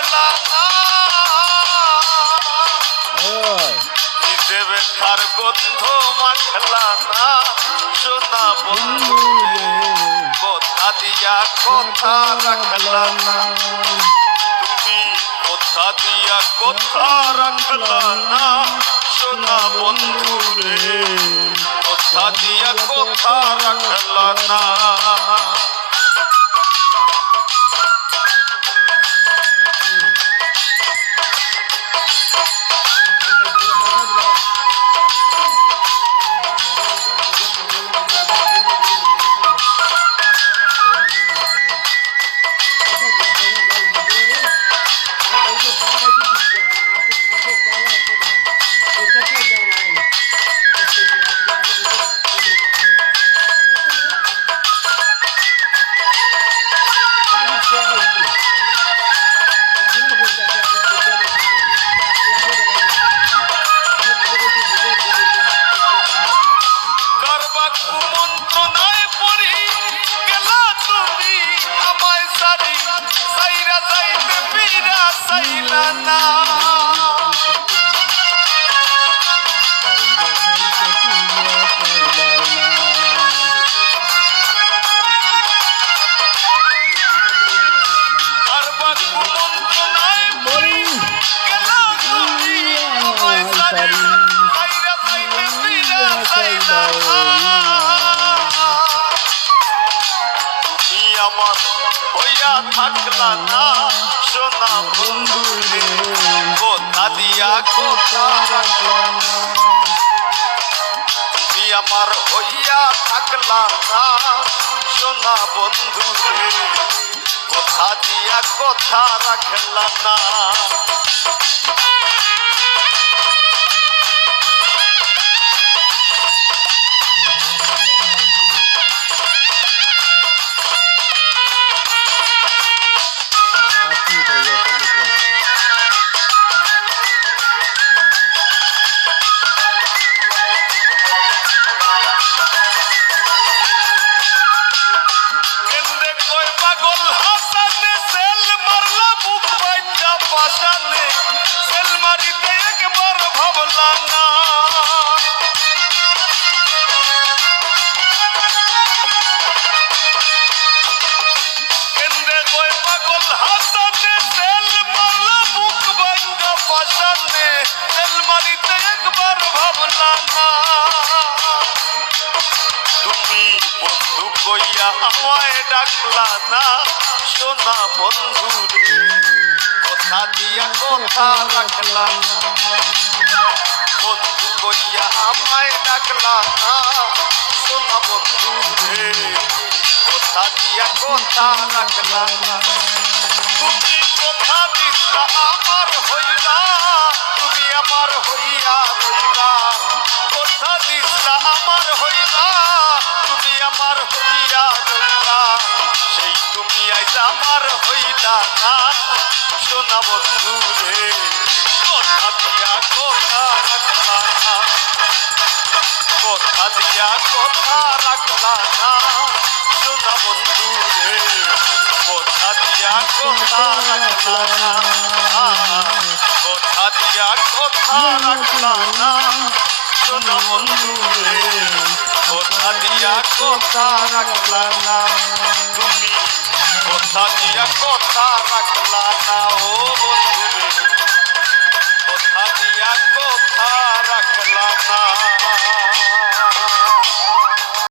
ভাবলা না নিজে বেকার গন্ধ মাখলা না সোনা বন্ধু কথা দিয়া কথা রাখলা না তুমি কথা দিয়া কথা রাখলা না সোনা বন্ধু রে কথা দিয়া কথা রাখলা না আমার হইয়া থাকলা না সোনা বন্ধু রে কথা দিয়া কথা রাখলা না তুমি আমার হইয়া থাকলা না সোনা বন্ধু রে কথা দিয়া কথা রাখলা না কইয়া আমায় ডাকলা না সোনা বন্ধু রে কথা দিয়া কথা রাখলা না বন্ধু কইয়া আমায় ডাকলা না সোনা বন্ধু রে কথা দিয়া কথা রাখলা না তুমি কথা দিছা আমার হইবা তুমি আমার হইয়া রইবা কথা দিছা আমার হইবা তুমি আমার হইয়া রইবা সেই তুমি আইজ আমার হইলা না সোনা বন্ধু রে কথা দিয়া কথা রাখলা না কথা দিয়া কথা রাখলা না সোনা বন্ধু রে কথা দিয়া কথা রাখলা না কথা দিয়া কথা রাখলা না সোনা বন্ধু রে কথা দিয়া কথা রাখলা না তুমি কথা দিয়া কথা রাখলা না ও বন্ধু রে কথা দিয়া